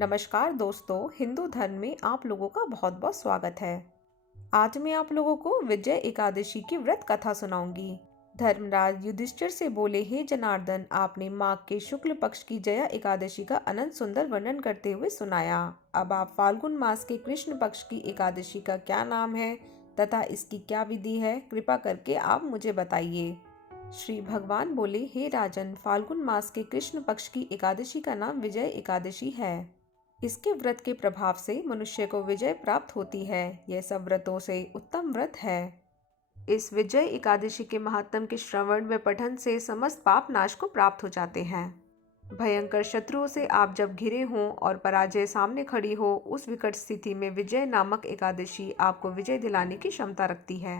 नमस्कार दोस्तों, हिंदू धर्म में आप लोगों का बहुत बहुत स्वागत है। आज मैं आप लोगों को विजय एकादशी की व्रत कथा सुनाऊंगी। धर्मराज युधिष्ठिर से बोले, हे जनार्दन, आपने माघ के शुक्ल पक्ष की जया एकादशी का अनंत सुंदर वर्णन करते हुए सुनाया। अब आप फाल्गुन मास के कृष्ण पक्ष की एकादशी का क्या नाम है तथा इसकी क्या विधि है, कृपा करके आप मुझे बताइए। श्री भगवान बोले, हे राजन, फाल्गुन मास के कृष्ण पक्ष की एकादशी का नाम विजय एकादशी है। इसके व्रत के प्रभाव से मनुष्य को विजय प्राप्त होती है। यह सब व्रतों से उत्तम व्रत है। इस विजय एकादशी के महात्म के श्रवण व पठन से समस्त पाप नाश को प्राप्त हो जाते हैं। भयंकर शत्रुओं से आप जब घिरे हों और पराजय सामने खड़ी हो, उस विकट स्थिति में विजय नामक एकादशी आपको विजय दिलाने की क्षमता रखती है।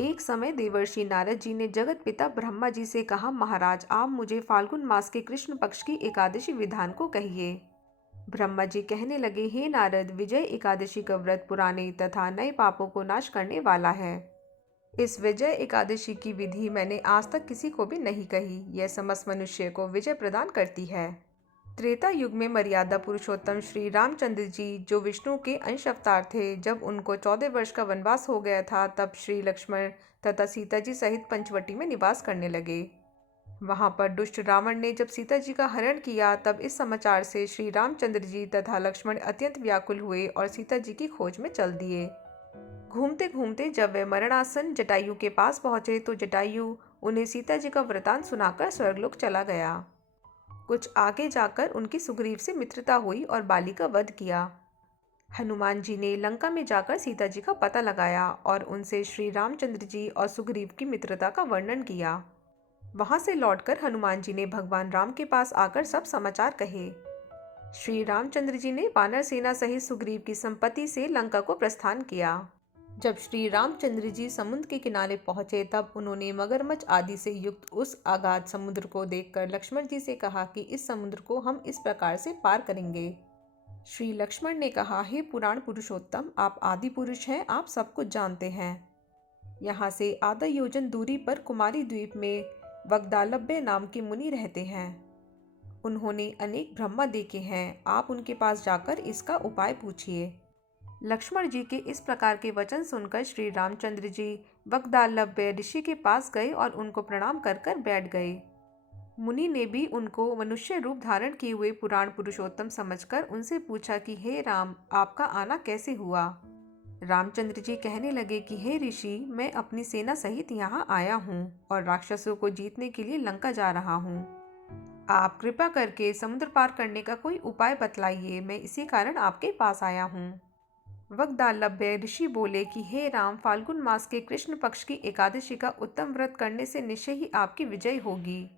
एक समय देवर्षि नारद जी ने जगत पिता ब्रह्मा जी से कहा, महाराज, आप मुझे फाल्गुन मास के कृष्ण पक्ष की एकादशी विधान को कहिए। ब्रह्मा जी कहने लगे, हे नारद, विजय एकादशी का व्रत पुराने तथा नए पापों को नाश करने वाला है। इस विजय एकादशी की विधि मैंने आज तक किसी को भी नहीं कही। यह समस्त मनुष्य को विजय प्रदान करती है। त्रेता युग में मर्यादा पुरुषोत्तम श्री रामचंद्र जी, जो विष्णु के अंश अवतार थे, जब उनको 14 वर्ष का वनवास हो गया था, तब श्री लक्ष्मण तथा सीता जी सहित पंचवटी में निवास करने लगे। वहां पर दुष्ट रावण ने जब सीता जी का हरण किया, तब इस समाचार से श्री रामचंद्र जी तथा लक्ष्मण अत्यंत व्याकुल हुए और सीता जी की खोज में चल दिए। घूमते घूमते जब वे मरणासन जटायु के पास पहुंचे, तो जटायु उन्हें सीता जी का वृतांत सुनाकर स्वर्गलोक चला गया। कुछ आगे जाकर उनकी सुग्रीव से मित्रता हुई और बाली का वध किया। हनुमान जी ने लंका में जाकर सीता जी का पता लगाया और उनसे श्री रामचंद्र जी और सुग्रीव की मित्रता का वर्णन किया। वहां से लौटकर हनुमान जी ने भगवान राम के पास आकर सब समाचार कहे। श्री रामचंद्र जी ने वानर सेना सहित सुग्रीव की संपत्ति से लंका को प्रस्थान किया। जब श्री रामचंद्र जी समुद्र के किनारे पहुंचे, तब उन्होंने मगरमच्छ आदि से युक्त उस अगाध समुद्र को देखकर लक्ष्मण जी से कहा कि इस समुद्र को हम इस प्रकार से पार करेंगे। श्री लक्ष्मण ने कहा, हे पुराण पुरुषोत्तम, आप आदि पुरुष हैं, आप सब कुछ जानते हैं। यहाँ से आधा योजन दूरी पर कुमारी द्वीप में वगदालभ्य नाम के मुनि रहते हैं। उन्होंने अनेक ब्रह्मा देखे हैं। आप उनके पास जाकर इसका उपाय पूछिए। लक्ष्मण जी के इस प्रकार के वचन सुनकर श्री रामचंद्र जी वगदालभ्य ऋषि के पास गए और उनको प्रणाम कर कर बैठ गए। मुनि ने भी उनको मनुष्य रूप धारण किए हुए पुराण पुरुषोत्तम समझकर उनसे पूछा कि हे राम, आपका आना कैसे हुआ। रामचंद्र जी कहने लगे कि हे ऋषि, मैं अपनी सेना सहित यहाँ आया हूँ और राक्षसों को जीतने के लिए लंका जा रहा हूँ। आप कृपा करके समुद्र पार करने का कोई उपाय बतलाइए, मैं इसी कारण आपके पास आया हूँ। वगदालभ्य ऋषि बोले कि हे राम, फाल्गुन मास के कृष्ण पक्ष की एकादशी का उत्तम व्रत करने से निश्चय ही आपकी विजय होगी।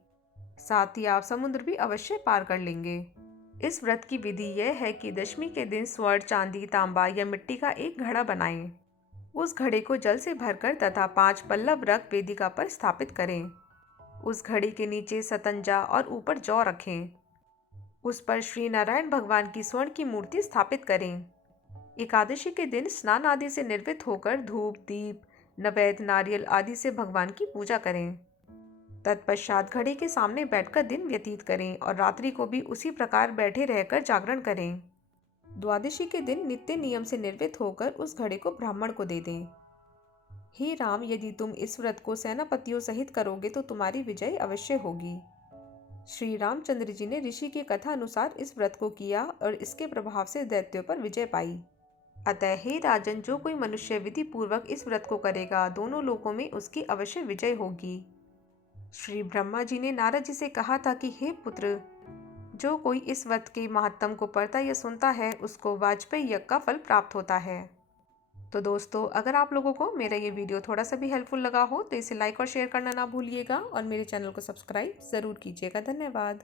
साथ ही आप समुद्र भी अवश्य पार कर लेंगे। इस व्रत की विधि यह है कि दशमी के दिन स्वर्ण, चांदी, तांबा या मिट्टी का एक घड़ा बनाएं। उस घड़े को जल से भरकर तथा 5 पल्लव रख वेदिका पर स्थापित करें। उस घड़ी के नीचे सतंजा और ऊपर जौ रखें। उस पर श्री नारायण भगवान की स्वर्ण की मूर्ति स्थापित करें। एकादशी के दिन स्नान आदि से निर्वृत्त होकर धूप, दीप, नैवेद्य, नारियल आदि से भगवान की पूजा करें। तत्पश्चात घड़ी के सामने बैठकर दिन व्यतीत करें और रात्रि को भी उसी प्रकार बैठे रहकर जागरण करें। द्वादशी के दिन नित्य नियम से निर्वृत्त होकर उस घड़े को ब्राह्मण को दे दें। हे राम, यदि तुम इस व्रत को सेनापतियों सहित करोगे तो तुम्हारी विजय अवश्य होगी। श्री रामचंद्र जी ने ऋषि की कथा अनुसार इस व्रत को किया और इसके प्रभाव से दैत्यों पर विजय पाई। अतः हे राजन, जो कोई मनुष्य विधि पूर्वक इस व्रत को करेगा, दोनों लोकों में उसकी अवश्य विजय होगी। श्री ब्रह्मा जी ने नारद जी से कहा था कि हे पुत्र, जो कोई इस व्रत के महात्म को पढ़ता या सुनता है, उसको वाजपेयी यज्ञ का फल प्राप्त होता है। तो दोस्तों, अगर आप लोगों को मेरा ये वीडियो थोड़ा सा भी हेल्पफुल लगा हो तो इसे लाइक और शेयर करना ना भूलिएगा और मेरे चैनल को सब्सक्राइब ज़रूर कीजिएगा। धन्यवाद।